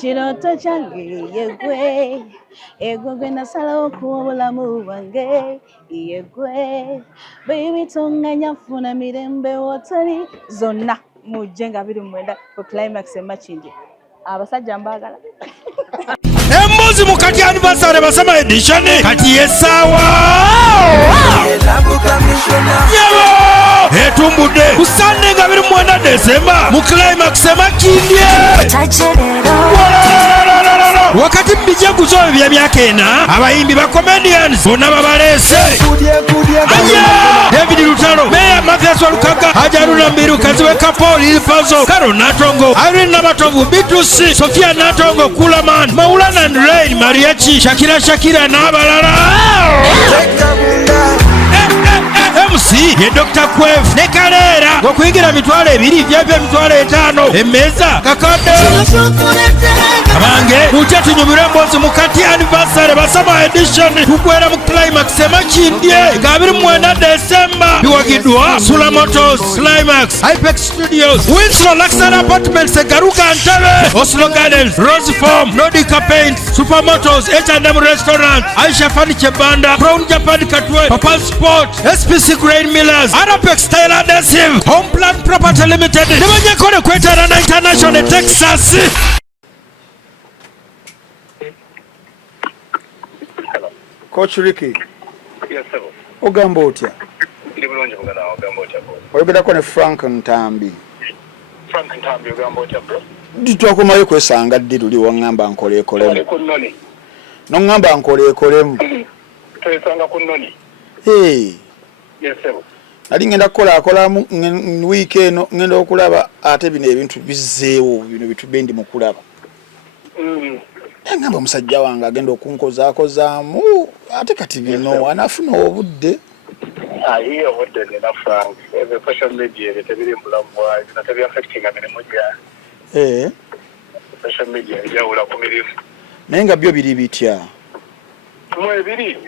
Kiroto kyange yegwe egwe gwe nasalawo ku obulamu bwange yegwe baby tonganya funa mirembe wotali zonna mujje nga 29 ku climax emakindi abasajja mbagala embuzi mukati anniversary basama edition kati yesawa yebo etumbudde ku Sunday nga 29 December mu climax emakindye wakati mubijaguzo bya myaka ena abayimbi ba comedians bonna babaleese David Lutalo Meya Mathias Walukaga Hajaruna Mbiru Kaziwe Kapo Lilifazo Karo Natongo Irene Nabatovu Bitusi Sofia Natongo Kulaman Maulana and Rain Mariachi Shakira n'abalala MC ye Dr. Kwev ne Kalera okuyingira mitwalo 2 vyebye mitwalo 5 emeza kakade abange mutya tunyumire mbozi mukati anniversary basama edition tukwera mu climax emakindye nga 29 December biwagidwa Sula Motors Climax Hypex Studios Winslow Luxury Apartments Garuka Ntebe Oslo Gardens Rose Farm Nordica Paint Supermotors H&M Restaurant Aisha Furniture Banda Brown Japan Katwe Papa Sport SPC Grain Millers Arapex Style Adhesive Home Plan Property Limited Nebanyekole Kweterana International Texas. Coach Ricky. Yes, sir. Ogamba otya? Ndi bulungi bugana ogamba otya bro. Oyogerako ne Frank Ntambi. Frank Ntambi ogamba otya bro. Nditwakomayo kwesanga ddi luli wangamba nkoleekolemu. Oli ku nnoni. Nongamba nkoleekolemu. Twesanga ku nnoni. Hey. Yes, sir. Nali ngenda kukola week eno ngenda okulaba ate bino ebintu bizzeewo bino bitubendi mu kulaba. Ngamba musajja wange agenda okunkozaakozaamu ate kati bino anafuna obudde. Ayi obudde nina Frank. Ebe social media tebiri mbulamu bwayo natebya affecting emirimu gya. Social media yawula ku mirimu. Naye nga byo biri bitya. Mwe biri.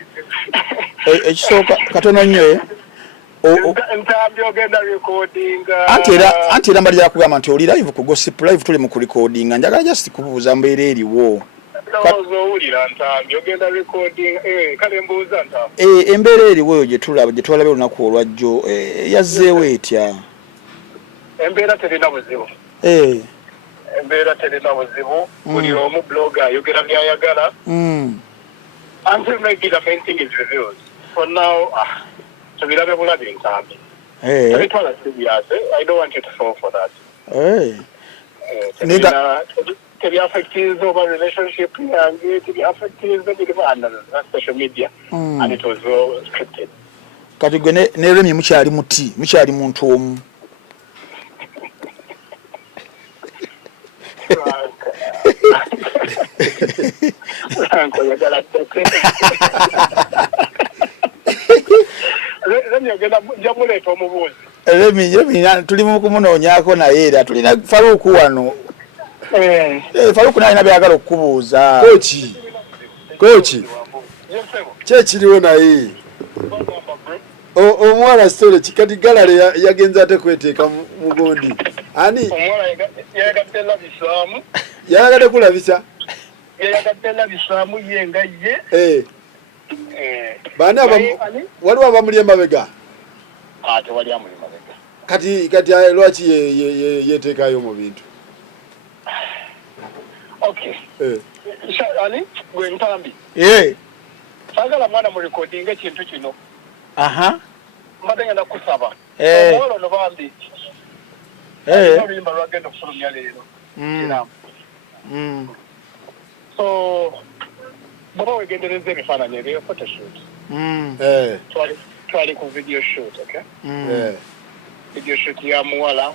Ekisooka katono nnyo Ntambi ogenda recording. Anti era mbali yakugamba nti oli live ku Gossip Live tuli mu recording njagala just kubuuza mbeera eriwo. Owulira Ntambi ogenda recording kale mbuuza Ntambi. Embeera eriwo gye twalabe olunaku olwajjo yazzeewo etya? Embeera terina buzibu. Embeera terina buzibu. Buli omu blogger ayogera byayagala. Until maybe the main thing is revealed. For now, tubirabe bulabe Ntambi. I don't want you to fall for that. To be affected over relationship and to be affected over social media, and it was well scripted. Kati gwe ne Remy mukyali muti, mukyali muntu omu. Remy tuli mu kumunoonyaako naye era tulina Faruku wano. Faruku naye byagala okukubuuza. Kochi. Kyekiriwo naye. Omwana story kikati galale yagenza ate kweteeka mu gondi. Ani? Omwana yayagadde labisaamu. Yayagadde kulabisa? Yayagadde labisaamu yenga ye. Baani waliwo abamuli emabega? Tewali amuli mabega. Kati lwaki yeteekayo mu bintu? Okay. Ani gwe Ntambi. Sagala mwana mu recording ekintu kino. Mbadde ngenda kusaba. Omwalo no bambi. Oluyimba lwagenda okufulumya leero. So baba wegendereza ebifaananyi ebyo photoshoot. Twali ku video shoot, okay? Video shoot ya muwala.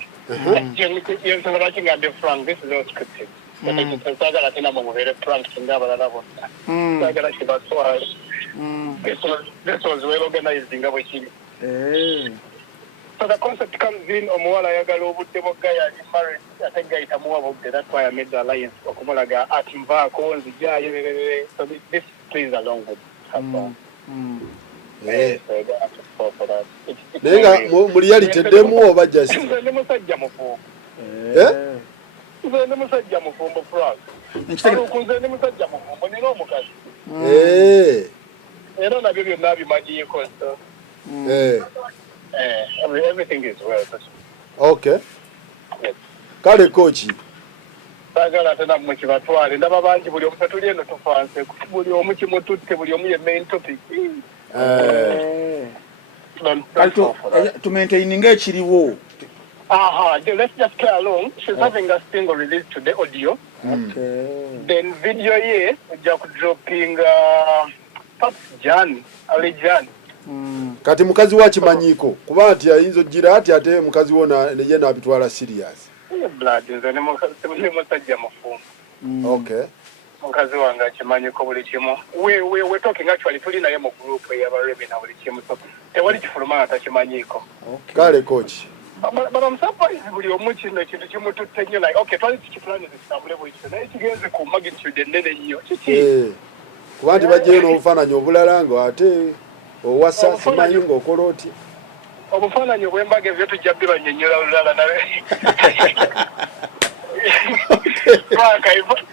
Yensobola lwaki ngambye Frank, this is all scripted. Sagala tena mubere Frank ng'abalala bonna. Sagala kibaswaza. This was well organized nga bwe kiri. So the concept comes in, omuwala ayagala obudde bwa guy ali married, ate guy tamuwa budde. That's why I made the alliance. Okumulaga ati nvaako nzijaayo. So this plays along with her song. Naye nga muli yaliteddemu oba just? Ndi musajja mufu. nze ndi musajja mufumbo Frank. Nze ndi musajja mufumbo nina omukazi. Era nabyo byonna bimanyiiko so. Everything is well. Okay. Yes. Kale coach. Sagala tena mukibatwale ndaba bangi buli omu tuli eno tufanse buli omu kimututte buli omu ye main topic. To maintain ekiriwo. Let's just play along. She's having a single release today, audio. Okay. Then video ye, just dropping perhaps early Jan. Kati mukazi wa kimanyiko kuba ati ayinzo gira ati ate mukazi wona ye nabitwala serious. Blood nze ne musajja mufumbo. Okay. Mukazi wange akimanyiko buli kimu. We're talking actually tuli naye mu group y'abaremi na buli kimu so tewali kifuluma atakimanyiko. Okay. Kale coach. But I'm surprised buli omu kino kintu kimututte nnyo like okay twali tukipulani zitambule buli kimu naye kigenze ku magnitude ennene nnyo. Kuba nti bajjayo n'obufaananyi obulala nga ate owasa simanyi ng'okola otya. Obufaananyi obw'embaga ebyo tujja bibannyonnyola lulala naye.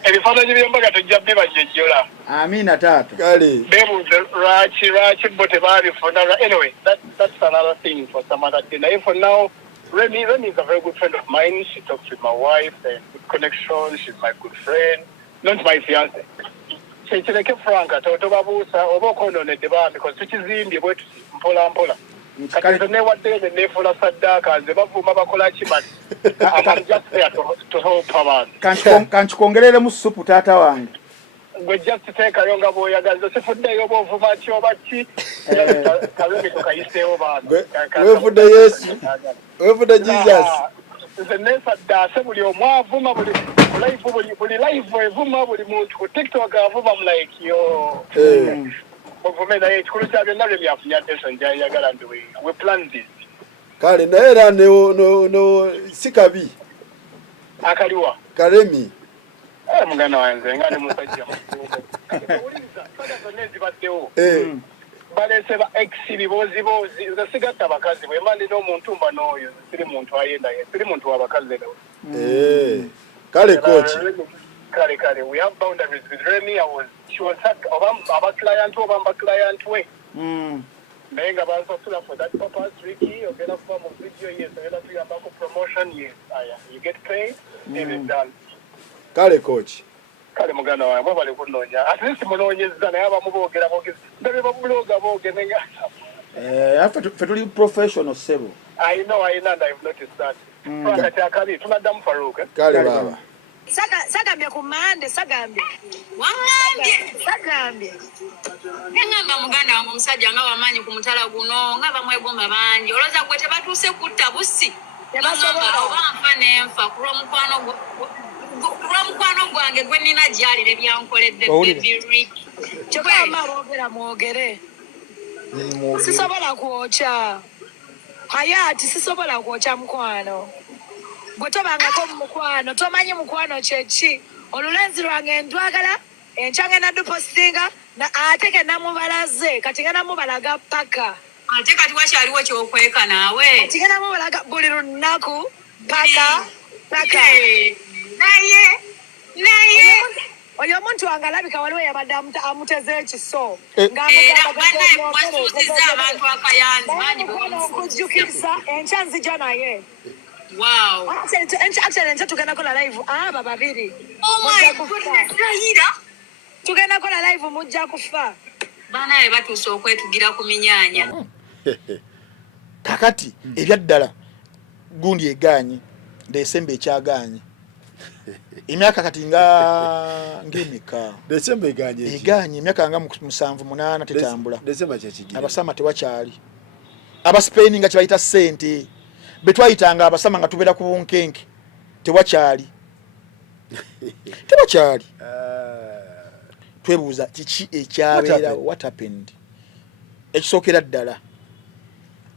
Ebifaananyi by'embaga tujja bibannyonnyola. Amina taata. Kale. Beebuuze lwaki bo tebaabifuna. Anyway, that's another thing for some other day. Naye for now, Remy is a very good friend of mine. She talks with my wife and good connection. She's my good friend. Not my fiancé. Kyekireke Frank tobabuusa oba okonoonedde bambi because tukizimbye bwe tuti mpola. Kati newadde neefula saddaaka nze bavuma bakola kimani. I'm just there to help abantu. Kankikwongereremu supu taata wange. Gwe just teekayo nga bw'oyagaza sifuddeyo oba ovuma ki oba ki kalumi tukayiseewo bantu. Weefudde Yesu. Weefudde Jesus. Nze neesaddaase buli omu avuma buli live evuma buli muntu ku TikTok avuma mu like yo. Ovume naye ekikulu kya byonna bye byafunya attention gy'ayagala ndi we plan this. Kale naye era no si kabi. Akaliwa. Karemi. Muganda wange nga ne musajja mukulu. Uliza saga zonna ezibaddewo. Balese ba ex bibozi nze sigatta abakazi bwe mandi n'omuntu mba n'oyo siri muntu ayenda siri muntu w'abakazi leero. Kale coach. Kale we have boundaries with Remy. She was our client we. Naye nga bansasula for that purpose Ricky ogenda kuba mu video yes ogenda tuyambako promotion yes you get paid it is done. Kale coach. Kale muganda wange bali kunoonya at least munoonyezza naye abamu boogera ndabe babuloga boogere nga After tuli professional sebo. I know and I've noticed that. Frank akali tunaddamu Farouk. Kale baba. Sagambye ku mande sagambye. Sagambye. Ngamba muganda wange omusajja nga wamanyi ku mutala guno nga bamwegomba bangi. Oloza gwe tebatuuse kutta busi. Tebasobola obanfa n'enfa kulwa mukwano gwange gwe nina gyalire byankoledde baby. Kyokka boogera mwogere. Sisobola kwokya. Hayati sisobola kwokya mukwano. Gwe tobangako mu mukwano tomanyi mukwano kyeki olulenzi lwange ndwagala enkya ngenda dupostinga ate ke namubalaze kati ngenda mubalaga paka ate kati wakyaliwo kyokweka naawe kati ngenda mubalaga buli lunaku paka naye oyo omuntu wange alabika waliwo yabadde amuteze ekiso ng'amugambabasuuziza abantu akayanzi manyi okujjukisa enkya nzija naye. Wow. Actually, nje tugenda kola live aba babiri. Oh my goodness. Tugenda kola live mujja kufa. Bana ye batuuse okwetugira ku minyaanya. Kakati ebyaddala gundi egaanyi Desemba ekyagaanyi. Emyaka kati ng'emeka. Desemba egaanyi. Egaanyi emyaka nga 7-8 tetambula. Desemba kyekigira. Abasama tewakyali. Aba Spain nga kibayita ssente. Betwayitanga abasama nga tubeera ku bunkenke tewakyali. Twebuuza kiki ekyabeera what happened. Ekisookera ddala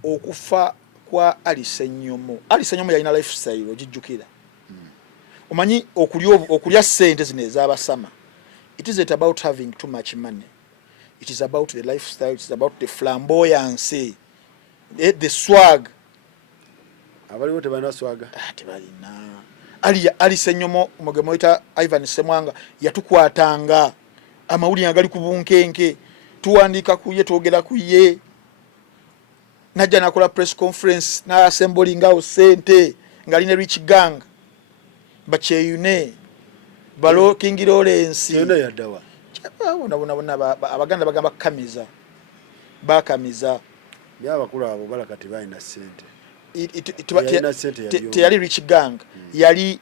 okufa kwa Alice Nyomo. Alice Nyomo yalina lifestyle ogijjukira. Omanyi okulya ssente zino ez'abasama. It isn't about having too much money. It is about the lifestyle. It is about the flamboyancy, the swag. Abaliwo tebalina swaga. Tebalina. ali Senyomo omugemo ita Ivan Semwanga yatukwatanga amawuli agali ku bunkenke tuwandika kuye twogera kuye najja nakola press conference na assembly ngao sente ngaline rich gang bacheyune balo King Lawrence yona yadawa bona abaganda bagamba bakamiza byabakulu abo balakati bayina sente yali rich gang yali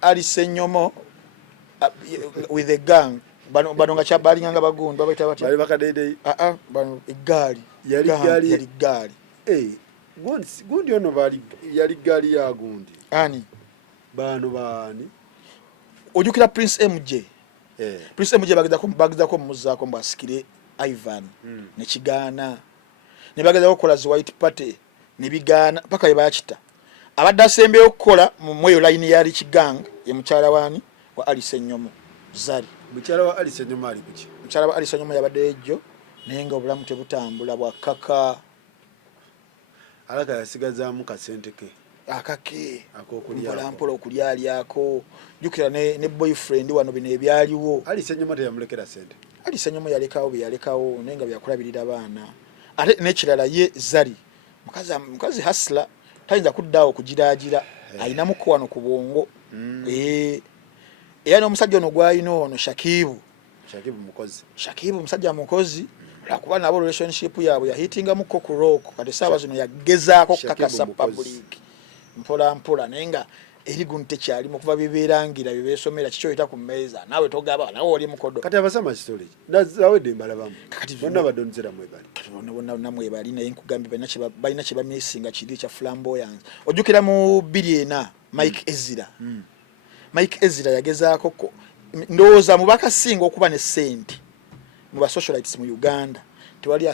ali Senyomo with a gang bano nga chabali nga bagundi babaita bati bali bakadede bano egali yali gali gundi ono bali yali gali ya gundi ani bano bani ojukira Prince MJ Prince MJ bageza ko muzako mbasikire Ivan ne kigana ne bageza kokola zi white party ne bigana paka yebachita abadde asembe okukola mu moyo line yali kigang ye mukyala wani wa Ali Senyomo Zari mukyala wa Ali Senyomo ali kuki mukyala wa Ali Senyomo yabadde ejjo nenga obulamu tebutambula bwa kaka alaka yasigaza mu kasente ke akake akokulya mpola okulya alyako jukira ne boyfriend wano bino ebyaliwo Ali Senyomo teyamulekera sente Ali Senyomo yalekawo nenga byakulabirira abaana ate nekirala ye Zari mukazi hasla tayinza kuddawo kugiragira alina muko wano ku bwongo era n'omusajja ono gwalina ono Shakibu musajja mukozi akuba nabo relationship yaabwe yahitinga muko ku rock kati saawa zino yagezaako kakasa public mpola nenga erigunte kyali mukuva biberangira bibesomera kicho yita ku meza nawe togaba nawe oli mukodo kati abasama story nazawede mbalabamu kati bonna badonzera mwebali kati bonna namwebali naye nkugambe balina kye bamyesinga kiri kya flamboyance ojukira mu biliena Mike Ezra Mike Ezra yagezaako ndowooza mu bakasinga okuba ne sente mu ba socialites mu Uganda tewali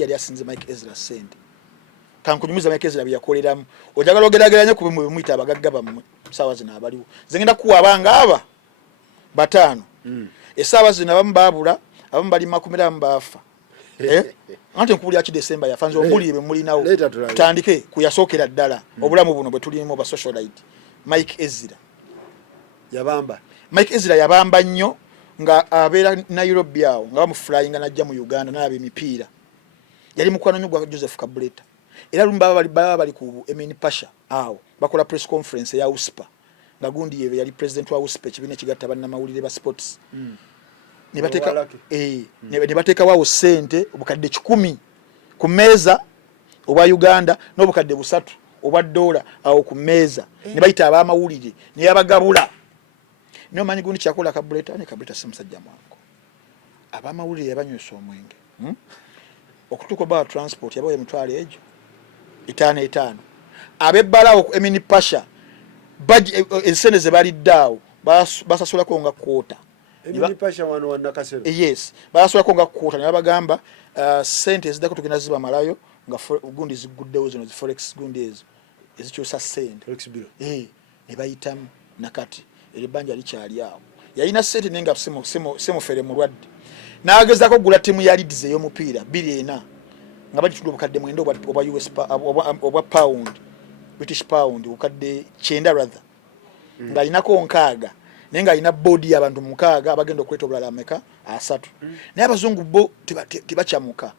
yali asinze Mike Ezra sente kankunyumiza Mike Ezra byakoleramu ojagala ogerageranye ku bimwe bimuyita abagagga bamwe sawa zina abaliwo zengenda kuwa abanga aba batano esawa zina abamu babula abamu bali makumira mbafa ante nkubuli aki December yafanze obuli be mulinawo tutandike kuyasookera ddala obulamu buno bwe tulimu ba socialite Mike Ezra yabamba nnyo nga abeera Nairobi awo nga bamuflyinga najja mu Uganda n'aba emipiira yali mukwano nnyo gwa Joseph Kabuleta era lumba bali ku Emini Pasha awo bakola press conference ya USPA nga gundi yebe yali president wa USPA kibine kigatta banna mawulire ba sports ne bateka wawo sente obukadde 10 ku meza obwa Uganda n'obukadde 3 obwa dola awo ku meza ne bayita aba mawulire ne yabagabula no manyi gundi kyakola Kabuleta simusajja mwanko aba mawulire yabanywesa omwenge okutuko ba transport yabawe mutwale ejo 5 abebbalawo ku Emini Pasha ensene ze bali ddawo basasulako nga kwota Emini Pasha wano wana kasero yes basasulako nga kwota ne bagamba sente ezidako tugenda ziba malayo nga gundi ziguddewo zino forex gundi ezo ezikyusa sente forex bill ne bayitamu nakati eribanja likyali awo yalina sente nenga semufere mulwadde n'agezaako gula timu ya Leeds ey'omupiira 2 nga bagitudde obukadde 9 oba US oba pound British pound obukadde 9 rather nga alinako 6 nenga alina body y'abantu 6 abagenda okuleta obulala ameka 3 naye abazungu bo tebakyamuka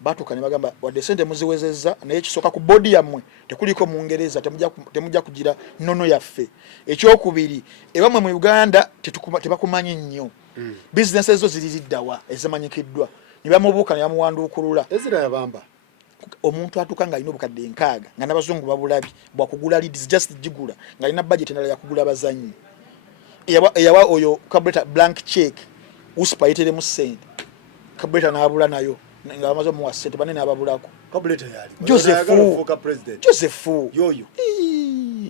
batuka ne bagamba wadde sente muziwezezza naye kisoka ku body yammwe tekuliko mu Ngereza temujja kugira nono yaffe ekyokubiri ebamwe mu Uganda tebakumanyi nnyo business ezo ziririddawa ezimanyikiddwa ne bamubuuka ne bamuwanduukulula Ezra yabamba omuntu atuka nga alina obukadde 6 nga n'abazungu babulabi bwakugula Leeds just jigula nga alina budget endala yakugula abazanyi eyawa oyo Kabuleta blank check USPA yeteremu sente Kabuleta n'abula nayo nga amaze mu sente banene ababulako Kabuleta yali Joseph yoyo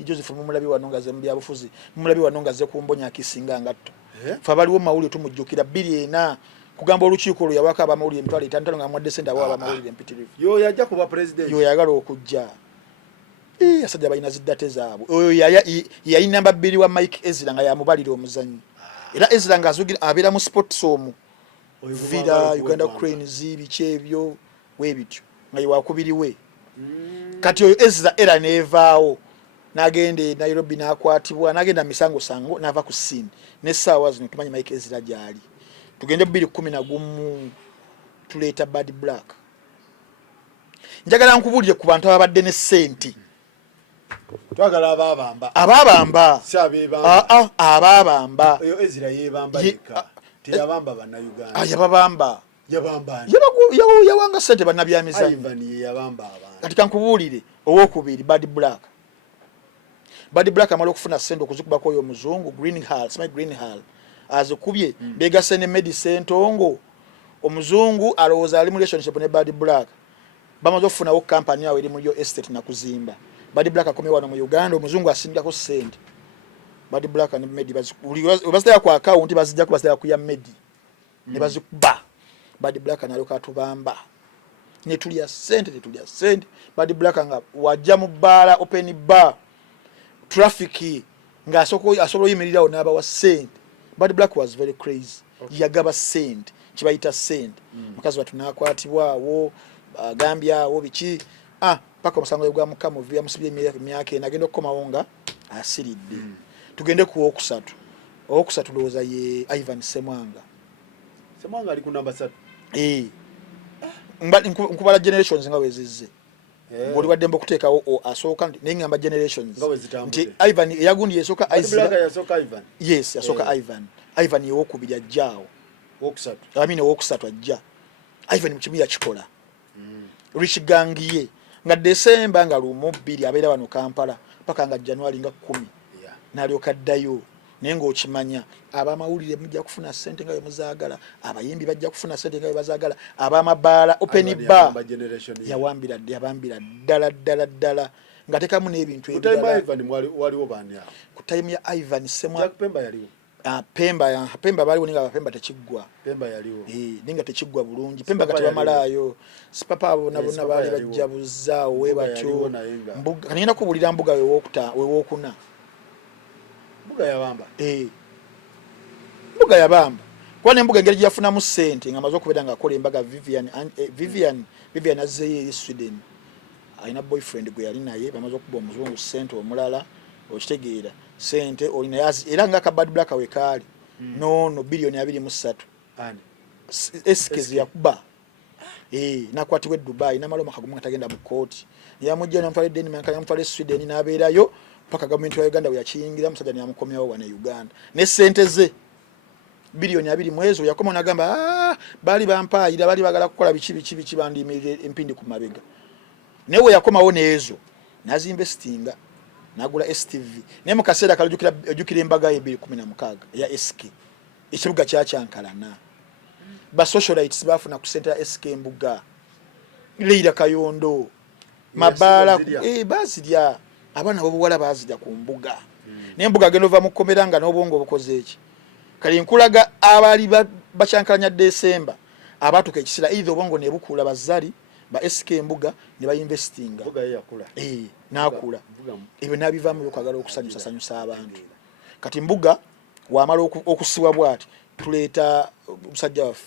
Joseph mumulabi wanongaze mbyabufuzi mumulabi wanongaze kumbonya akisinga ngatto fa baliwo mawuli tumujjukira 2 kugamba olukiiko lwe yawaka abamawuli emitwalo 5 nga mwadde sente abo abamawuli empitirivu yo yajja kuba president yo yagala okujja asajja balina ziddate zaabwe oyo yali namba 2 wa Mike Ezra nga yamubalira omuzanyi era Ezra nga azugira abeera mu sports omu Villa Uganda Cranes bikyebyo webityo nga yawakubiriwe kati oyo Ezra era nevaawo nagende Nairobi nakwatibwa nagenda misango sango nava ku scene ne sawa zino tumanyi Mike Ezra jali tugende 2011 tuleeta Bad Black njagala nkubulire ku bantu ababadde ne senti twagala ababamba ababamba oyo Ezra yebamba yeka teyabamba bana Uganda yababamba yawanga sente bannabyamizanyo Ivan yabamba abantu katika nkubulire owokubiri Bad Black amala okufuna sente okuzikubako oyo omuzungu Green Hall azikubye begase ne medicine ntongo omuzungu alowooza ali mu relationship ne Bad Black bamaze okufunawo company yawe eri mu yo estate na kuzimba Bad Black akomye wano mu Uganda omuzungu asindako sente Bad Black ne Medi bazitaya ku account bazijja ku bazitaya ku ya Medi ne bazikuba Bad Black naloka tubamba ne tulya sente Bad Black nga wajja mu bbala open bar traffic nga asobola yimirirawo n'aba wa sente Bad Black was very crazy yagaba sente kibayita sente mukazi watu nakwatibwawo Gambia biki paka omusango gwa mukamu vya musibye emyaka nagenda okukomawo nga asiridde tugende ku okusatu looza ye Ivan Semwanga ali ku namba 3 nkubala generations nga wezizze ngoli wadde okuteekawo asooka n'engamba generations nti Ivan yagundi yasooka Ivan yes yasooka Ivan yewokubiri ajjaawo owokusatu ajja Ivan mukimu yakikola Rich Gangiye nga December nga lumu 2 abeera wano Kampala paka nga January nga 10 nalyoka addayo naye ng'okimanya abamawulire mujja kufuna sente nga muzaagala abayimbi bajja kufuna sente nga bazaagala abamabaala open bar yawambira ddala nga tekamu n'ebintu ebirala ku time ya Ivan Semwanga Pemba yaliwo Pemba baliwo ninga Pemba tekiggwa ninga tekiggwa bulungi Pemba kati bamalaayo sipapa abo nabona bali bajjabuzaawo we batyo mbuga kanina kubulira mbuga wewookuna mbuga yabamba kwa ne mbuga engeri gyafunamu sente nga amaze okubeera nga akola embaga Vivian azzeeyo eri Sweden alina boyfriend gwe yali naye bamaze okuba omuzungu sente omulala okitegeera sente olina era nga Bad Black wekaali no bilioni 23 eskezi yakuba nakwatibwa Dubai namalo makagumu atagenda mu court yamujja namufale Denmark namufale Sweden nabeerayo paka government wa Uganda yakiyingira musajja yamukomyawo wana Uganda ne sente ze bilioni 2 mwezi yakoma nagamba bali bampaayira bali bagala kukola bichi bandimirire empindi ku mabega newe yakomawo nezo nazinvestinga nagula STV ne mu kaseera kalujukira embaga ye 2016 ya SK ekibuga kyakyankalana ba socialites bafuna ku center ya SK Mbuga Leira Kayondo mabala bazirya abana bobuwala bazirya ku mbuga n'embuga genova mu komeranga n'obongo obukoze eki kali nkulaga abali bakyankalanya December abatuka ekisira either obongo ne bukula bazali ba SK Mbuga ne ba investinga mbuga yakula nakula ebyo nabivamu okagala okusanyusa abantu kati Mbuga wamala okusiwa bwati tuleeta musajja wafu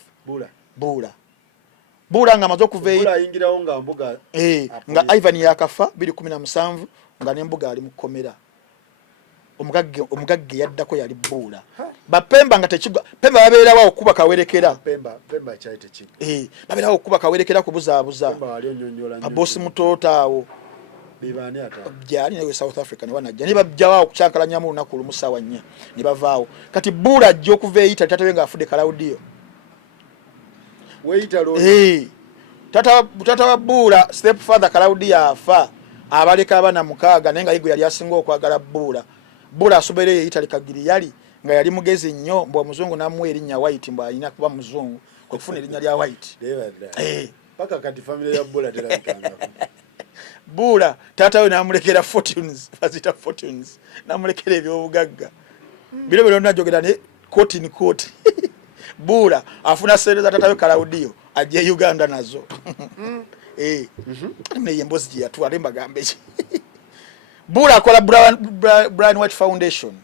Bula nga amaze okuveeyo Bula ayingirawo nga Mbuga nga Ivan yakafa 2017 nga ne Mbuga ali mu komera omugagge yaddako yali Bula bapemba nga tekigwa Pemba babeerawo okuba kawerekera Pemba kyaite ki babeerawo okuba kawerekera kubuzaabuza Pemba wali onyonyola abosi mutotaawo bibani ata jali ne South Africa ne wanajja ne bajjawo okyankalanya mu lunaku lumusawa nnya ne bavaawo kati Bula ajja okuveeyo tatebenga afudde Claudio tata wa Bula step father Claudio afa abaleka abana mukaaga nenga yigo yali asinga okwagala Bula asobereye Italy kagiri yali nga yali mugezi nnyo mbo muzungu namwe erinnya White mbo alina kuba muzungu kufuna erinnya lya White paka kati family ya Bula terabikanga Bula tata we namulekera fortunes namulekera ebyobugagga biro najogera ne court Bula afuna sente za tata we Claudio ajje Uganda nazo ne yembozi yatu alemba gambe Bula akola Brian White Foundation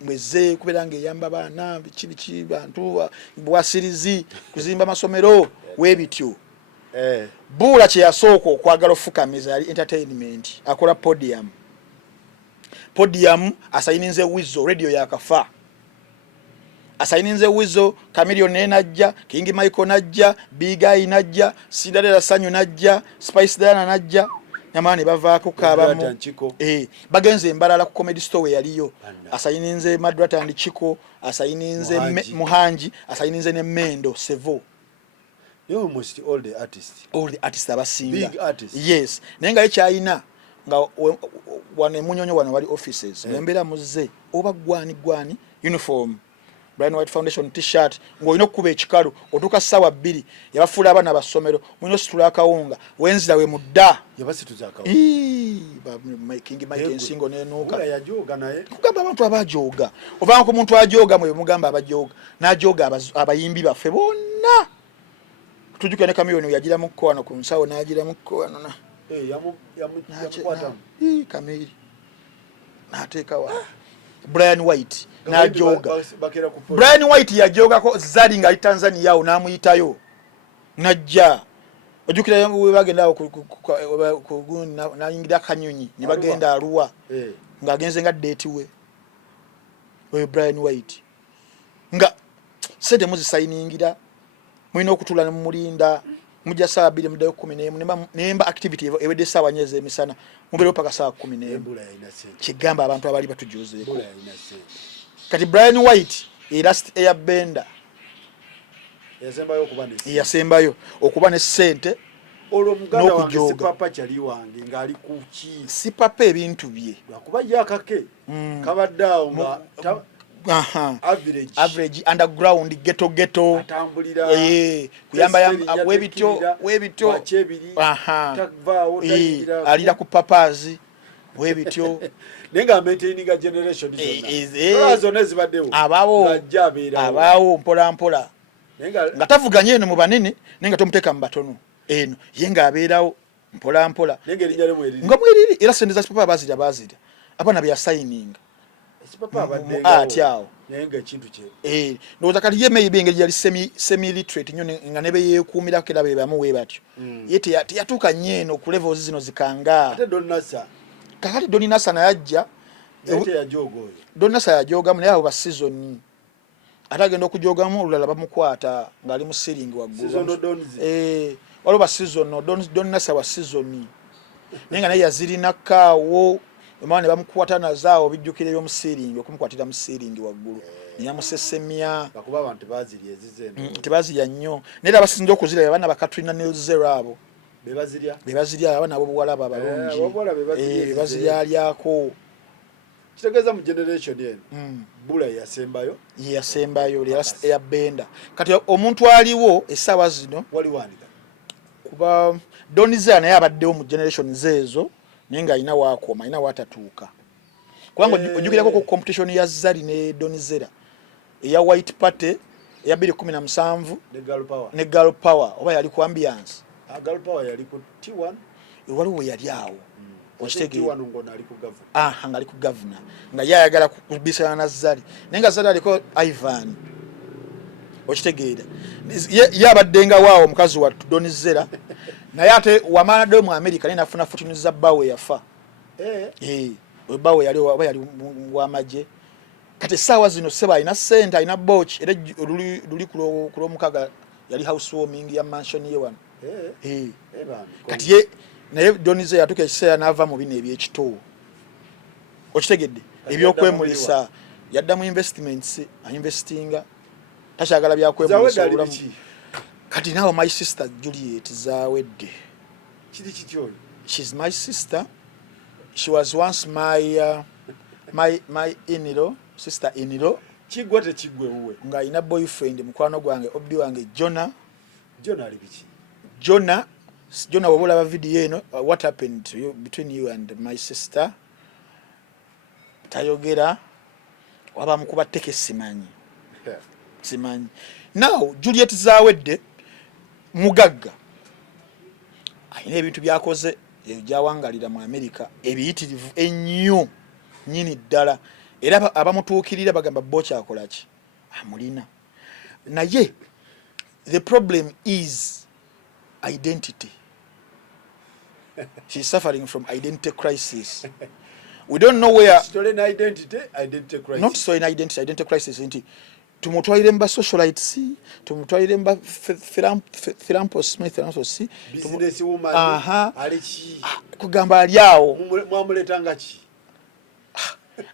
mweze kuberange yamba bana bichi bantu bwasirizi kuzimba masomero webityo Bula kye yasoko kwagala ofukamiza yali entertainment akola podium podium asayininze Wizzo radio yakafa asayininze Wizzo Chameleon nenajja King Michael najja Big Guy najja Cinderella Sanyu najja Spice Diana najja nyamani bavaako kabamu bagenze embalala ku comedy store yaliyo asayininze Madrata and Chiko asayininze Muhanji asayininze ne Mendo Sevo almost all the artists abasinga big artists yes nenga ekyayina nga wane munyonyo wana wali offices mbera muze oba gwani uniform Brian White Foundation t-shirt ngoino kuba ekikalu otuka sawa 2 yabafula abana abasomero munyo situla akawunga wenzira we mudda yabasituza akawunga King Mike Nsingo nenuka yajoga naye kugamba abantu abajoga ovanga ku muntu ajoga mwe mugamba abajoga najoga abayimbi baffe bonna tujuka ne Chameleon yagira mukoano ku nsawo nagira mukoano na yamukwata Chameleon nateka wa Brian White najoga Brian White yajoga ko zali nga Tanzania yao namuyitayo najja ojukira yangu bagenda ku na yingira Kanyonyi ni bagenda Arua nga agenze nga date we Brian White nga sente muzi signingira mwino okutula mu mulinda mujja saa 2 mudayo 11 nemba activity ewede sawa nyeze emisana mubero paka saa 11 kigamba abantu abali batujuze kati Brian White last airbender yasembayo okuba ne sente olwo muganda wange sipapa chali wange ngali kuchi sipapa ebintu bye akuba yakake kabaddawo nga average underground ghetto atambulira kuyamba webityo alira ku papazi webityo nenga maintaining generation zona zibaddewo abawo mpola nga tavuganye eno mu banene nenga tomuteka mu batono eno yenga abeerawo mpola nenga erinjale mweri nga mweri era sente za papa bazira abana bya signing papa abadde awo nenga ekintu kye ndoza kali yeme ibenge yali semi literate nyo nga nebe yekumira kera be bamuwe batyo yete yatuka nyeno ku levels zino zikanga ate Donasa kakati Donasa na yajja ate yajogo Donasa yajoga mu abo ba season atagenda okujogamu olulala bamukwata ngali mu ceiling waggulu walo ba season Donasa wa season nenga naye yazirina kawo omwana bamukwata nazaawo bijjukire byo mu ceiling okumukwatira mu ceiling waggulu nyamusesemya bakuba abantu baziri ezize tebazirya nnyo nera abasinze okuzira abana ba Katrina ne Zero abo bebazirya abana abo buwalaba abalungi bebazirya alyako kitegeza mu generation yenu Bula yasembayo last airbender kati omuntu aliwo esawa zino wali wanika kuba Doniza naye abaddewo mu generation zezo nenga ina wakoma ina watatuuka kubanga ojukira ko competition ya Zari ne Donizera ya White Party ya 2017 ne Girl Power oba yali ku ambiance Girl Power yali ku T1 waliwo yali awo T1 ngona ali ku governor ngali ku governor nga yayagala kubisana na Zari nenga Zari aliko Ivan okitegeera yabaddenga waawo mukazi wa Donizera naye ate wamana mu America nina afuna fortune za bawe yafa bawe yali wa maje kati sawa zino seba ina center ina boch era luli kulo mukaga yali housewarming ya mansion ye wan kati ye naye Donize yatuke kiseera nava mu bine ebyekito okitegedde ebyokwemulisa yadda mu investments investinga tashagala byakwemulisa kati now my sister Juliet zawedde kiti kityo she's my sister she was once my in-law sister in-law kigwate kigwe uwe nga ina boyfriend mukwano gwange obbi wange Jona ali biki Jona wabula ba video eno what happened to you between you and my sister tayogera waba mukuba teke simanyi now Juliet zawedde mugagga ayina ebintu byakoze ebyawangalira mu America ebiyitirivu ennyo nyini ddala era abamutuukirira bagamba bocha akolaki amulina naye the problem is identity she's suffering from identity crisis we don't know where stolen identity crisis. Not so in identity crisis nti tumutwalire mba socialites, tumutwalire mba philanthropy, business woman alichi kugamba aliawo mwamuletanga ki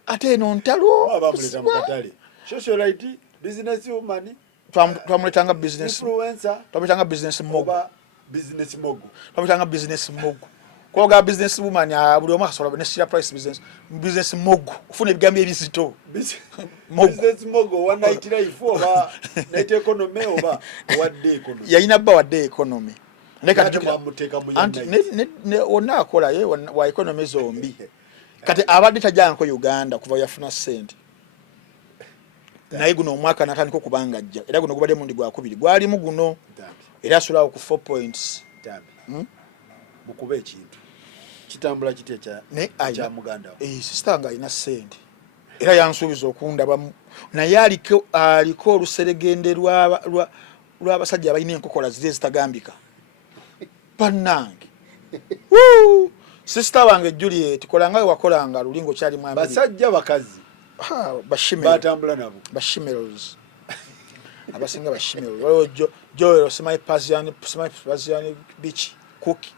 ate eno ntalo abamuleta mukatale socialite business woman twamuletanga business influencer twamuletanga business mogu twamutanga business mogu koga business woman buli omu asobola ne share price business mogu ufuna ebigambo ebizito business mogu one night life oba night economy oba wadde economy yayina bba wadde economy nekati bamuteka mu ne ona akola ye wa economy zombi kati abadde tajanko Uganda kuva yafuna sente naye guno omwaka natandika okubanga ajja era guno gubadde mundi gwakubiri gwali mu guno era asulawo ku 4 points mukube ekintu kitambula kitya kya muganda sister nga alina sente era yansuubiza okundaba naye aliko oluseregende lw'abasajja abalina enkokola ziri ezitagambika bannange sister wange Juliet kolanga wakolanga lulingo kyali mu America basajja bakazi batambula nabo bashimeros abasinga bashimeros Joel Smile Persian beach cookie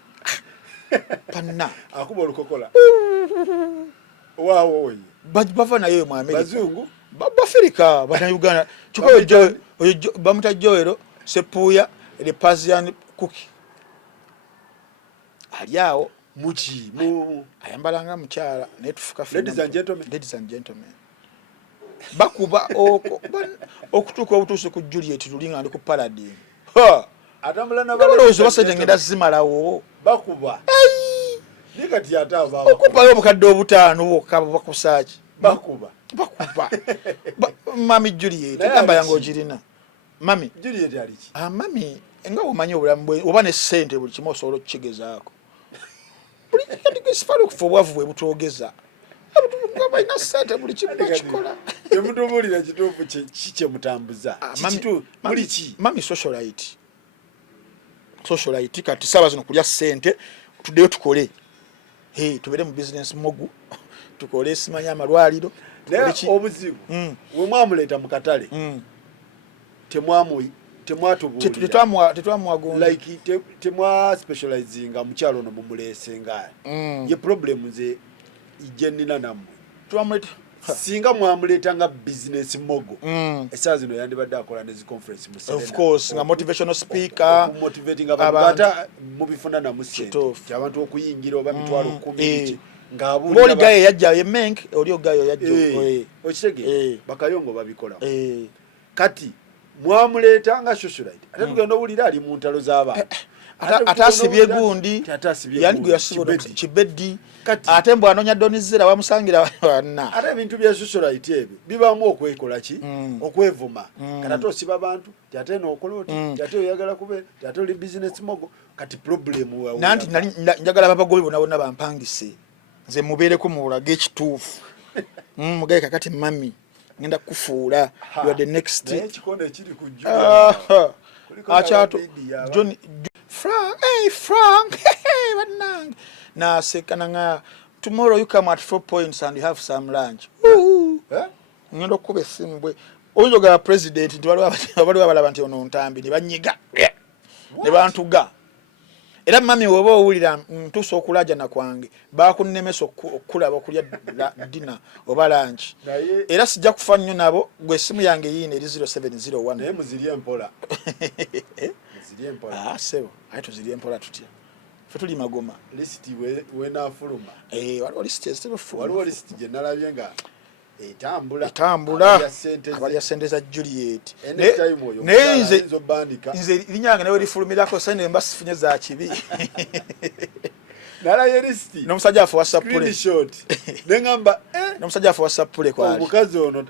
panna akuba olukokola waawo bava nayo mu America bazungu Africa bana Uganda chukwe Joel bamuta Joel Sepuya le Persian cookie aliao muchi ayambalanga mukyala naye tufuka ladies and gentlemen bakuba okutuuka obutuusi ku Juliet lulinga ali ku Paladin atambula n'abalowoozi basajja ngenda zimalawo bakuba nikati ataba okupayo obukadde obutaano bwokka bakusaaki bakuba mami Juliet egamba yange ogirina mami Juliet aliki mami nga omanyi obulamu bwe oba ne ssente buli kimu osobola okukigezaako buli kisifala okufa obwavu bwe butwogeza balina ssente buli kimu bakikola temutubuulira kituufu kikye mutambuza muli ki mami socialite kati saba zino kulya ssente tuddeyo tukole tubeere mu business mogu tukole simanya amalwaliro obuzibu we mwamuleeta mu katale tetwamuwagonda like temwa specializinga mukyalo no mumulesenga ye problem nze ije nina namwe twamuleta singa mwamuleta nga business mogo esazi no yandibadde akola ne conference mu of course nga motivational speaker motivating abantu mubifuna na musente abantu okuyingira oba mitwalo 10 ngabuli oli gaye yajja ye menk oli gayo yajja okitege bakayongo babikola kati mwamuleta nga socialite ate tugenda obulira ali mu ntalo z'abantu atasibye gundi yani gwe yasibo kibeddi ate mbo anonya donizera bamusangira wana ate ebintu bya socialite ebyo bibamu okwekola ki okwevuma kati osiba abantu ate n'okoloti ate oyagala kube ate oli business mogo kati problem wa nanti njagala babagoli bona bampangise nze mubeereko mu bulage ekituufu mugaye kakati mami ngenda kufuula you are the next ekikono ekiri ku jjula achato John Frank banang na sekananga tomorrow you come at 4 points and you have some lunch ngendo kube simbwe onjoga president ndwali abantu ono ntambi ne banyiga ne bantuga era mami woba owulira ntuso okulaja na kwange bakunnemeso okulaba okulya dina oba lunch era sijja kufa nnyo nabo gwe simu yange yine eri 0701 naye muzirye mpola sebo ayi tuzirye mpola tutya fe tuli magoma listi wenafuluma waliwo listi ezitebefuluma waliwo listi gye nalabye nga etambula abalya sente za Juliet naye nze linyange nawe lifulumirako sente mba sifunye za kibi nalaye listi n'omusajja afu whatsapp screenshot nengamba n'omusajja afu whatsapp kwali omukazi ono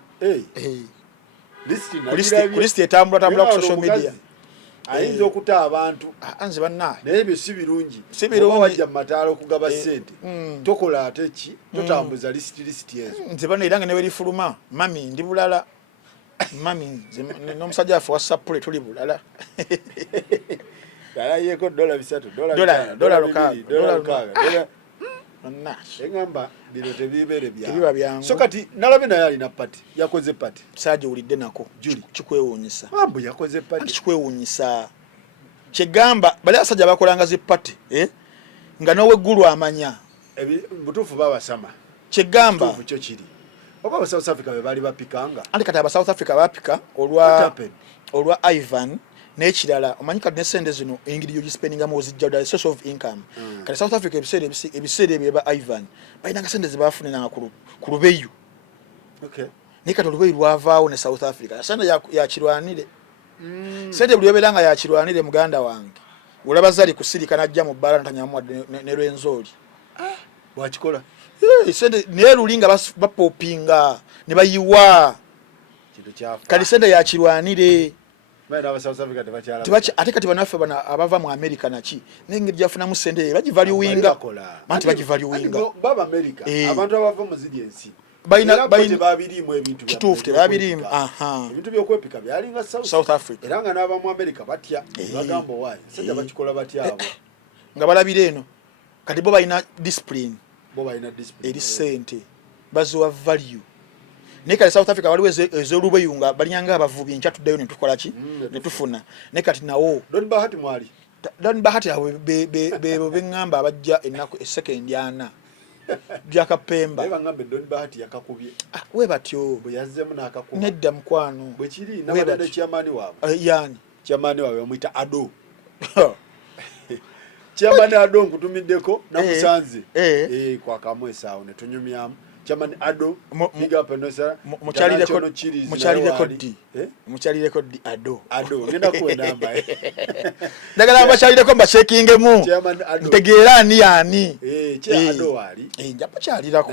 listi etambula ku social media ayinza okuta abantu anze bannaye naye ebyo si birungi wajja mu mataala okugaba ssente tokola ate ki totambuza lisiti ezo nze bano era nga newe lifuluma mami ndi bulala mami n'omusajja afu whatsapp tuli bulala Dala $3 $6 $6 eŋŋamba bino tebibere tebiba byangu. So kati nalabe naye alina party yakoze party Saaje ulidde nako Juli kikwewuunyisa mambo yakoze party kikwewuunyisa kyegamba bali asajja bakolanga zi party nga nowe ggulu amanya butuufu babasama kyegamba butuufu kyo kiri oba South Africa be bali bapikanga andi kati aba South Africa bapika olwa Ivan n'ekirala omanyi kati n'essente zino engeri yogispeningamu ozijja source of income kati South Africa ebiseera ebyo eba Ivan balina sente zebafuniranga ku lubeyu naye kati olubeyu lwavaawo ne South Africa sente yakirwanire sente buli obeera nga yakirwanire muganda wange olaba zali kusirika najja mu bbala ntanyamu ne Lwenzooli bwakikola sente naye luli nga bapopinga ne bayiwa kati sente yakirwanire ate kati banaffe bana abava mu America naki n'engeri gyafunamu sente bagivaluwinga manti bagivaluwinga baba America abantu abava mu zidi ensi bayina babirimu ebintu kituufu tebabirimu ebintu byokwepika byalinga South Africa era nga n'aba mu America batya bagamba waayi sente bakikola batya abo nga balabira eno kati bo bayina discipline eri sente baziwa value naye kati South Africa waliwo ez'olubeyu nga balinyanga abavubi nkya tuddayo ne tukola ki ne tufuna naye kati nawo Don Bahati awo bebo beŋŋamba abajja ennaku essekendi ana byakapemba we batyo nedda mukwano kyamaani waabwe bamuyita Ado kyamaani Ado nkutumiddeko namusanze kwakamwesa awo ne tunyumyamu Chairman Ado biga penosa mukyalireko di Ado ngenda ku namba ndagala abakyalireko mbachekingemu ntegeera ani Ado ali njapa kyalirako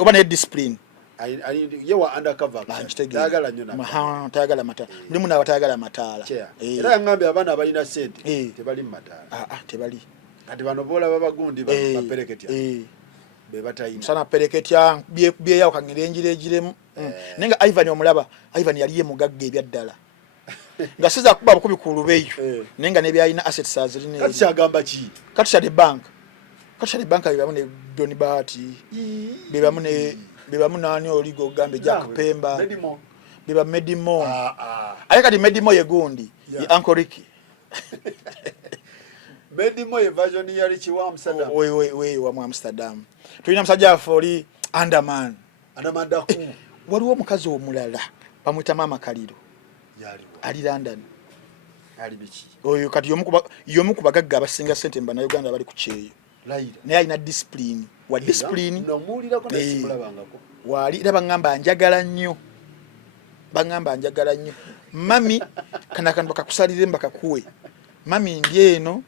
oba ne discipline yewa undercover tagala nyona tagala mata mulimu na batagala matala era ngambe abana abalina sente tebali matala tebali kati bano bola babagundi bapereketya sana pereketya bye yawo kangere enjire ejiremu nenga Ivan omulaba Ivan yaliye mugagga ebyaddala nga siza kuba bukubi ku lubeyu nenga ne byalina assets azirine kati kyagamba ki kati the bank bibamu ne Don Bahati bibamu nani oligo gambe Jack Pemba biba Medimo kati Medimo ye gundi ye Uncle Ricky Medimo ye version ya Richi wa Amsterdam we wa Amsterdam tulina musajja afoli Andaman waliwo omukazi omulala bamwita Mama Kaliro ali London oyo kati yomu ku bagagga abasinga sente mba na Uganda bali ku kyeyo naye alina discipline wali era baŋŋamba njagala nnyo mami kanakano bakakusalire mbakakuwe mami ndi eno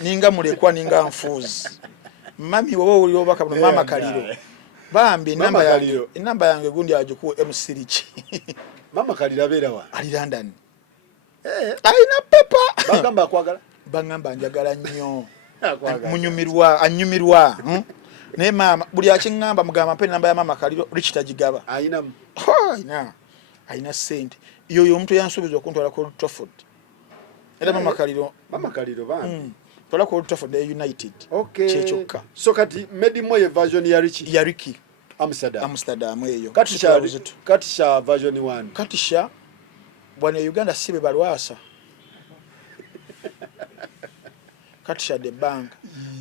ninga mulekwa ninga nfuuzi mami woba oli obaka buno Mama Kaliro bambi enamba yange gundi ajukuwe M-Siriki Mama Kaliro abeera wa ali London alina pepa bagamba akwagala baŋŋamba njagala nnyo anyumirwa naye mama buli akiŋŋamba mugamba mpe namba ya Mama Kaliro Rich tagigaba alina sente yoyo omuntu yansuubiza okuntwala ku Old Trafford era Mama Kaliro bambi tola ku Old Trafford United kyekyoka so kati Medimo ye version ya Ricky Amsterdam eyo katisha version 1 katisha bwana Uganda sibe balwasa katisha the bank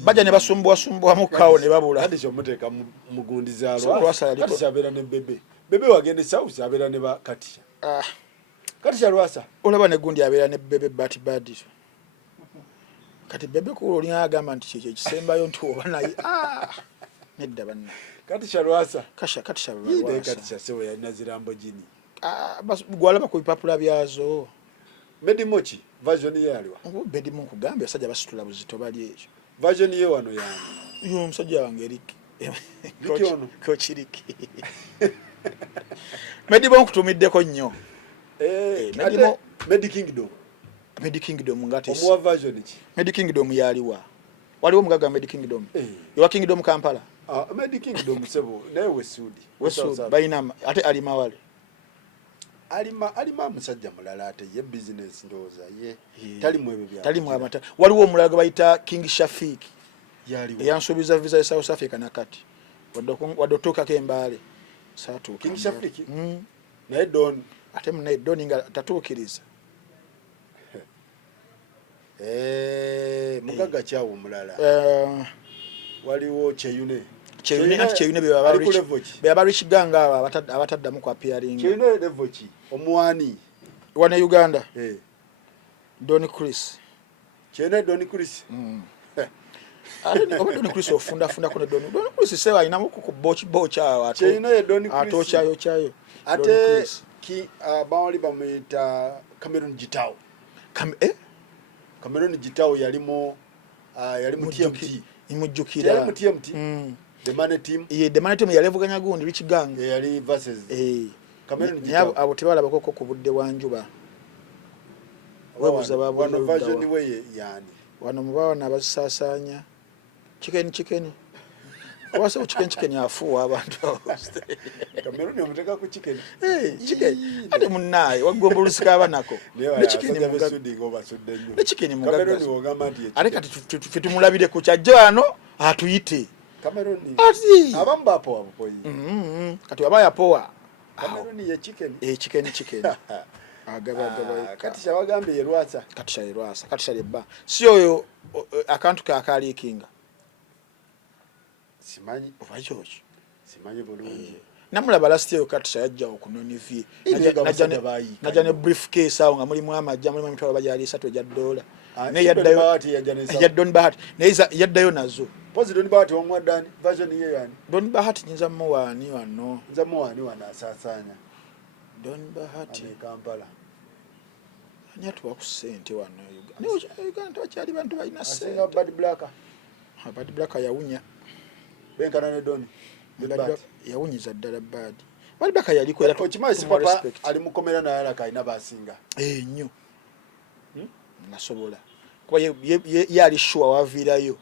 baja ne basumbuwa mukawo ne babula katisha omuteka mugundiza lwasa katisha abera ne bebe wagende South abera ne ba katisha katisha lwasa olaba ne gundi abera ne bebe badi kati bebe ko olinga agamba nti kye kisembayo nti oba naye nedda banna katisha lwasa katisha lwasa katisha sewe ya nazirambo jini bas gwalaba ku bipapula byazo Medimo ki version ye aliwa Medimo kugambe asajja basitula buzito bali ekyo version ye wano yani yo musajja wange Eric coach Eric Medimo kutumiddeko nnyo Medimo Medi Kingdom ngati omuwa version ki Medi Kingdom yaliwa waliwo mugaga Medi Kingdom yo Kingdom Kampala Medi Kingdom sebo naye Westwood bayina ate alima wale alima musajja mulala ate ye business ndoza ye tali mwebe bya tali mwamata waliwo omulaga bayita King Shafik eyansuubiza visa ya South Africa nakati wadde otuukako embaale saatuuka King Shafiki naye Don ate munaye Doni nga tatuukiriza mugaga kyawo omulala waliwo Kyeyune beba Richiganga abo abataddamu ku appearing Kyeyune level ki omuwani wana Uganda Don Chris Kyeyune Don Chris Oba Don Chris ofunda kuna Don Chris sewa ina ku bocha ato Kyeyune Don Chris ato chayo ate ki bawali bamuyita Cameron Gitao Cameron Gitao yalimo TMT imujjukira TMT the money team the money team yalevuganya gundi Richiganga yali versus Cameron Gitao abo tebala bakoko ku budde wanjuba webuza babu one version we yani wano mubawa nabasasanya chicken wasa chicken afuwa abantu Cameron yamuteka ku chicken chicken ate munnaye wagomboluska abanako ne chicken mugasuddinga obasudde nnyo ne chicken mugaga Cameron wogamba nti ate kati fitumulabire ku kyajjo ano atuyite Cameron ati abamba apo abukoyi kati wabaya poa Cameron ye chicken chicken agaba kati shawagambe yerwasa kati shaleba sio akantu ka kalikinga simanyi ovachochi simanyi bulungi namulaba last year kati shajja okunonivie naja ne briefcase awo nga mulimu amajja mulimu emitwalo bajali 3 ejja $. Ne yaddayo Don Bahati ne yaddayo nazo pozi Don Bahati omwadani version ye yani Don Bahati nyinza muwani wano nza muwani wana asasanya Don Bahati Kampala nyatu wakusente wano Uganda bachali bantu balina sente asinga Bad Black yawunya benkana ne Don yawunyiza ddala Bad Black yaliko era okimanyi papa ali mukomera naye ala kaina basinga nnyo nasobola kuba ye ali sure wavirayo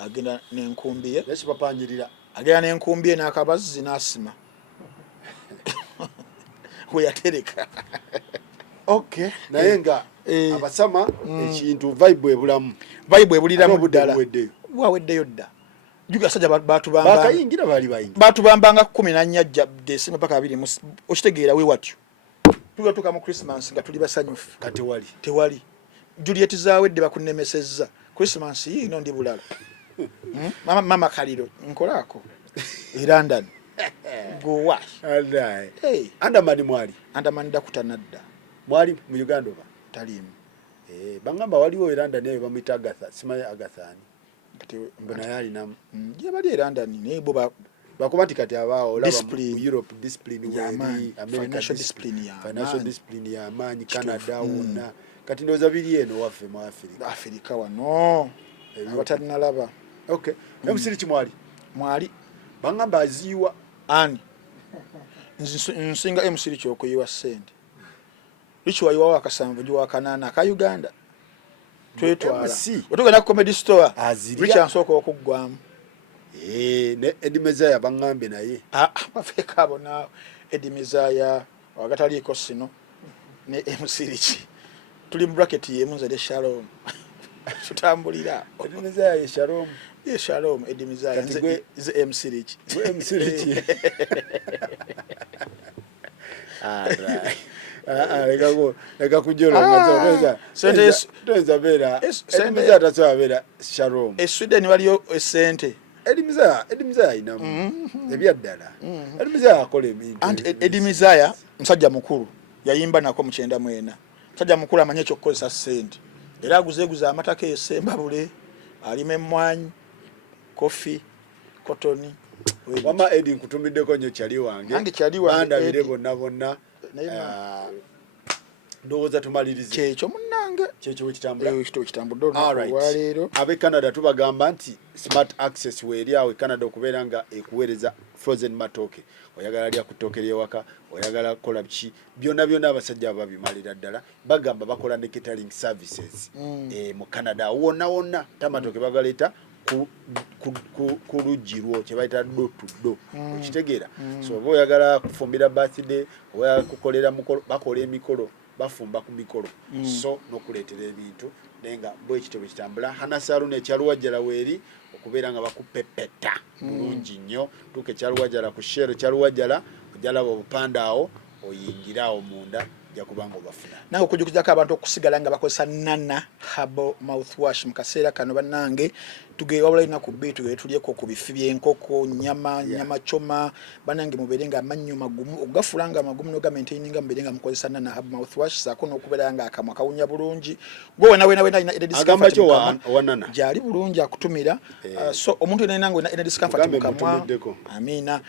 agenda n'enkumbi ye yeshi papa anyirira agenda n'enkumbi ye n'akabazzi n'asima we yatereka okay naye nga abasama ekintu vibe ebuliramu ddala waweddeyo dda juga sajja bakayingira bali bayingira batubambanga 14 December paka 2 okitegeera we watyo tugatuka mu Christmas nga tuli basanyufu kati tewali Juliet zawedde bakunemesezza Christmas hii ino ndi bulala mama Kaliro nkolako London go wash alai Andamani mwali dakutanadda mwali mu Uganda oba talimu bangamba waliwo London naye bamuyita Agatha simaye Agathani kati mbona yali nam je bali London ne bo bakuba kati abaawo olaba mu Europe discipline ya America financial discipline ya amaanyi Canada wonna kati ndoza bili eno waffe mu Afrika wano abatalina laba okay emusiri kimwali mwali bangamba aziwa ani nsinga emusiri kyokuyiwa sente lichwa yiwa wakasanvu jiwa kanana ka Uganda twetwala otugenda ku comedy store richa nsoko okugwamu ne Edimezaya bangambe naye bafeka bona Edimezaya wagataliko sino ne emusirichi tuli mu bracket yemunza de Shalom tutambulira Edimezaya ye Shalom Edimezaya ze emusirichi lega kujolo ngazo teza bera Edimezaya tasoba bera Shalom Sweden waliyo sente Edimezaya ina ebyaddala Edimezaya akole ebintu Edimezaya msajja mukuru yayimba nako mu 94 msajja mukuru amanye ekyokukozesa sente era aguzeguza amataka esemba bule alime mmwanyi kofi kotoni mama Edi nkutumiddeko nnyo kyali wange banda bire bonna ndowooza tumalirize kyekyo munnange kyekyo wekitambula waleero abe Canada tubagamba nti smart access weeri awo Canada okubeera nga ekuweereza frozen matooke oyagala lya kutooke lyewaka oyagala kola ki byonna abasajja babimalira ddala bagamba bakola ne catering services mu Canada wonna tamatooke bagaleeta ku lugirwo kye bayita do to do okitegeera so oba oyagala kufumbira birthday oba kukolera mukolo bakola emikolo bafumba ku mikolo so n'okuleetera ebintu nenga bwe kitebe kitambula Hana Salon ekyaluwajjala weeri okubeera nga bakupepeta bulungi nnyo tuke ekyaluwajjala ku shero ekyaluwajjala ojalaba obupande awo oyingiraawo munda jakubanga obafuna nange okujjukizako abantu okusigala nga bakozesa Nana Herbal mouthwash mu kaseera kano bannange tuge wabula inaku bbiri tuge tulyeko ku bifi by'enkoko nyama choma bannange mubeere nga amannyo magumu ogafulanga magumu n'ogamantaininga mubeere nga mukozesa Nana Herbal mouthwash saako n'okubeera nga akamwa kawunya bulungi gwe wena agamba kyo wa Nana gyali bulungi akutumira so omuntu yenna nga ena discomfort mu kamwa amina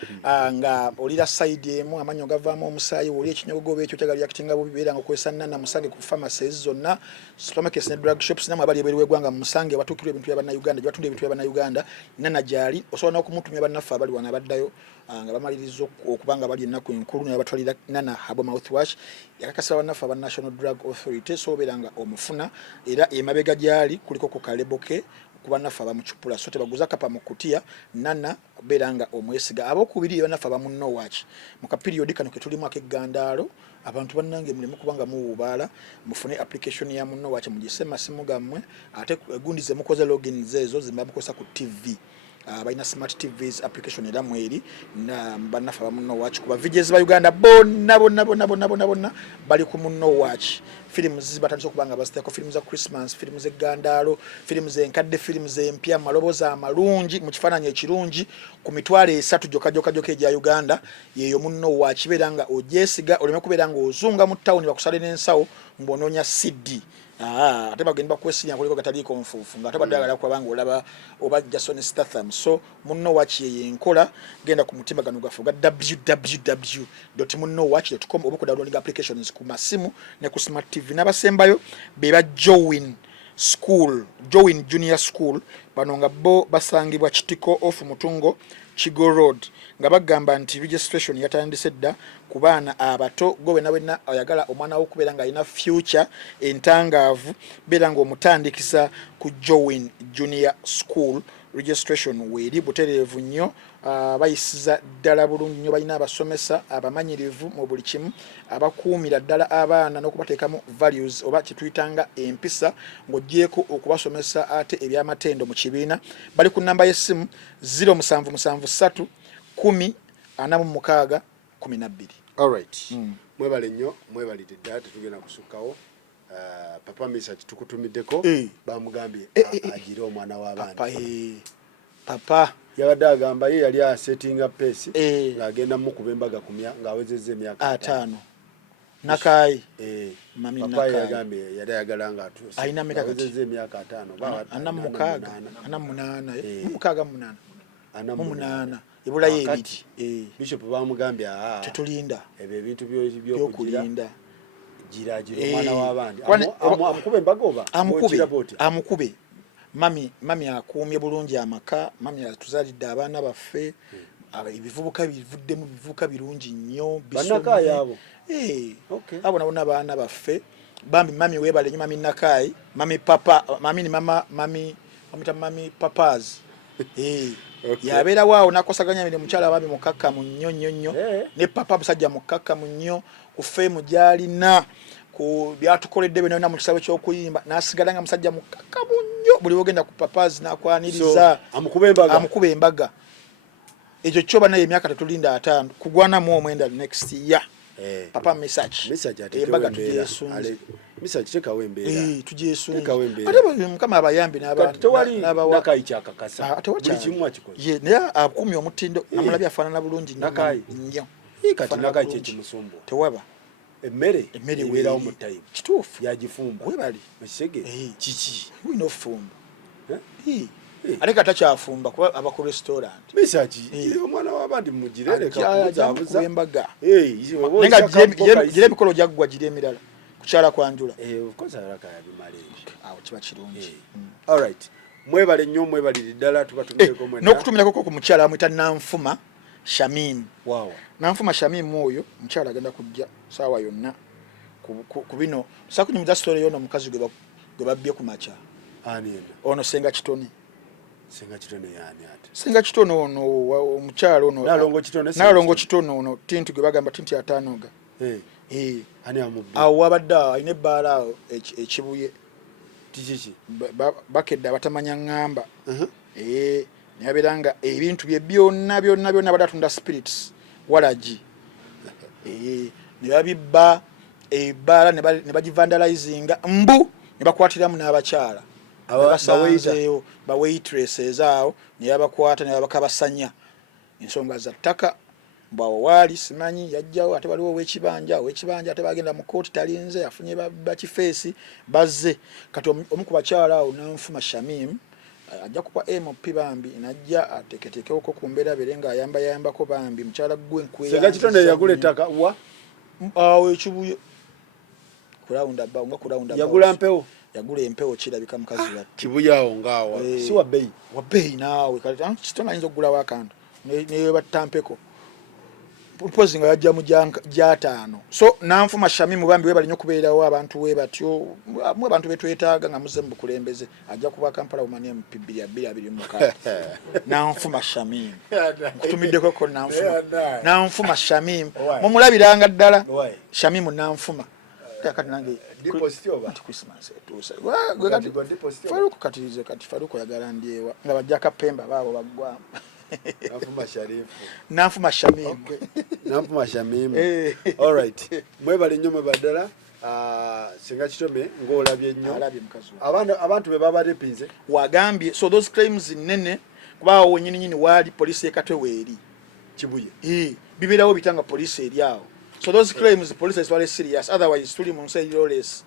nga olira side emu amannyo gavaamu omusaayi oli ekinyogogo ekyo kyagali yakitinga bubibeera nga okozesa Nana musange ku pharmacies zonna supermarkets ne drug shops namwe abali ebweru w'eggwanga musange batuukirwa ebintu bya bannayuganda batunda ebintu bya bannayuganda Nana gyali osobola n'okumutumya bannaffe abali wano abaddayo nga bamaliriza okubanga bali ennaku enkulu naye batwalira Nana Herbal mouthwash yakakasa bannaffe aba National Drug Authority sobeera nga omufuna era emabega gyali kuliko ku kaleboke kuba naffe abamucupula so tebaguza kapa mu kutiya Nana beera nga omwesiga ab'okubiri bannaffe abamunowatch mu kapiriyodi kano ke tulimu ak'eggandaalo abantu bannange mulemu kubanga muwubaala mufune application ya munowatch mugise masimu gammwe ate gundi ze mukoze login zezo zimabukosa ku TV balina smart TVs application era mweri na bannaffe abamunowatch kuba VJs ba Uganda bonna bali ku munowatch films zibatandise okubanga basitako films za Christmas films z'eggandaalo films enkadde films empya maloboza amalungi mu kifaananyi ekirungi ku mitwalo 3 joka ejja Uganda yeyo munowatch beera nga ogyesiga oleme kubeera nga ozunga mu town bakusale n'ensawo mbonoonya CD ate bagenda bakwesinya kuliko gataliiko nfuufu nga tobadagala kwabanga olaba oba Jason Statham so munowatch yenkola genda ku mutima gano gafu ga www.munowatch.com oba ku downloading applications ku masimu ne ku smart TV n'abasembayo beba Join Junior School bano nga bo basangibwa Kitiko off Mutungo Chigo Road nga bagamba nti registration yatandise dda ku baana abato gowe nawe ayagala omwana wo kubeera nga alina future entangaavu beera nga omutandikisa ku Join Junior School registration weeri butereevu nnyo bayisiza ddala bulungi nnyo balina abasomesa abamanyirivu mu buli kimu abakuumira ddala abaana n'okubateekamu values oba kituyitanga empisa ng'ogyeko okubasomesa ate ebyamatendo mu kibiina bali ku nnamba y'essimu 0773 10 46 alright mwebale nnyo mwebalidde ddala tetugenda kusukkawo papa Misa kitukutumiddeko bamugambye agire omwana w'abandi papa yabadde agamba ye yali asettinga pace ng'agenda mukuba embaga kumya ng'awezezza emyaka 5 Nakai mami papa Nakai yagambye yali ayagala nga alina emyaka awezezza emyaka 5 ana munana ibula yebiti bishop bamugambye tetulinda ebyo ebintu by'okulinda gira omwana w'abandi amukube embaga oba amukube mami akuumye bulungi amaka mami atuzalidde abaana baffe ebivubuka bivuddemu bivubuka birungi nnyo bannakaayabo abo nabo n'abaana baffe bambi mami weebale nnyo mami Nakai mami papa mami ni mami papas yabeera waawo nakosaganya mire mukyala bambi mukakkamu nnyo ne papa musajja mukakkamu nnyo ku ffeemu gy'alina ku byatukoledde bino mu kisawe ky'okuyimba n'asigala nga musajja mukakkamu nnyo buli wogenda ku papas n'akwaniriza amukuba embaga ekyo kyo banaye emyaka tetulinda 5 kugwanamu omwenda next year papa message embaga tujesunze Misa chekawe embeera tujesunze ate mukama abayambi Nakai kyakakasa buli kimu akikoze ye naye akumye omutindo namulabye afaanana bulungi nnyo kati Nakai kyekimusumbu tewaba emmere ebeerawo mu time kituufu yagifumba webali ekisege kiki wino ofumba ate katakyafumba kuba aba ku restaurant Misaki omwana w'abandi mugirereka kuzabuza embaga nenga gire emikolo gyaggwa gire emirala kukyala kwanjula kozalaka yabimalenge awo kiba kirungi alright mwebale nnyo mwebalire ddala tubatumileko mwenda n'okutumirako ku mukyala amwita Nanfuma Shamim wow Nanfuma Shamim oyo mukyala agenda kujja saawa yonna ku bino sakunyumiza story yono mukazi gwe babbye ku macha anenda ono senga kitoni Senga Kitone yani ate. Senga Kitone ono omukyalo ono. Nalongo Kitone ono tintu gwe bagamba tinti atanoga. Ani amubbi. Awo wabadda ine bala ekibuye. Tijiji. Bakedde abatamanya ngamba. Nabiranga ebintu bye byonna badatunda spirits walaji. Ne babibba ebala ne bagivandalizinga mbu ne bakwatiramu n'abakyala. Abasanzeeyo ba waitresses awo ne yabakwata ne babakabasanya ensonga za ttaka bwawo wali simanyi yajjawo ate waliwo wekibanja ate bagenda mu kooti talinze afunye bakifeesi bazze kati omu ku bakyala awo Nanfuma Shamim ajja kuba MP Bambi najja ateketekeko ku mbeera bere nga ayamba Bambi mukyala gwe nkwe Senga Kitone yagula ettaka wa awo ekibuye kulaunda ba nga kulaunda yagula mpewo yagula empewo kirabika mukazi wa kibuyawo ngaawa si wa bei naawe kati Kitone ayinza okugulawo akantu ne batampeko proposi nga yajja mu gyataano so Nanfuma Shamim Bambi we balinyo kubeerawo abantu we batyo mu abantu betwetaaga nga muze mu bukulembeze ajja kuba Kampala umani MP 2025 Nanfuma Shamim kutumiddeko ko Nanfuma Shamim mumulabiranga ddala Shamim Nanfuma kati nange Christmas etuusa Faruku yagala ndyewa nga bajja Kapemba baabo baggwamu Nanfuma Shamim. Nanfuma Shamim. All right. Mwebale nnyo mwebadala Senga Kitone ng'olabye nnyo. Alabye mukazi. Abantu be baba repinze. Wagambye so those claims nene kubaawo nyini wali police ekatwe weeri. Kibuye. Bibirawo bitanga police eri awo. So those claims the police is very serious otherwise tuli mu nsi lawless.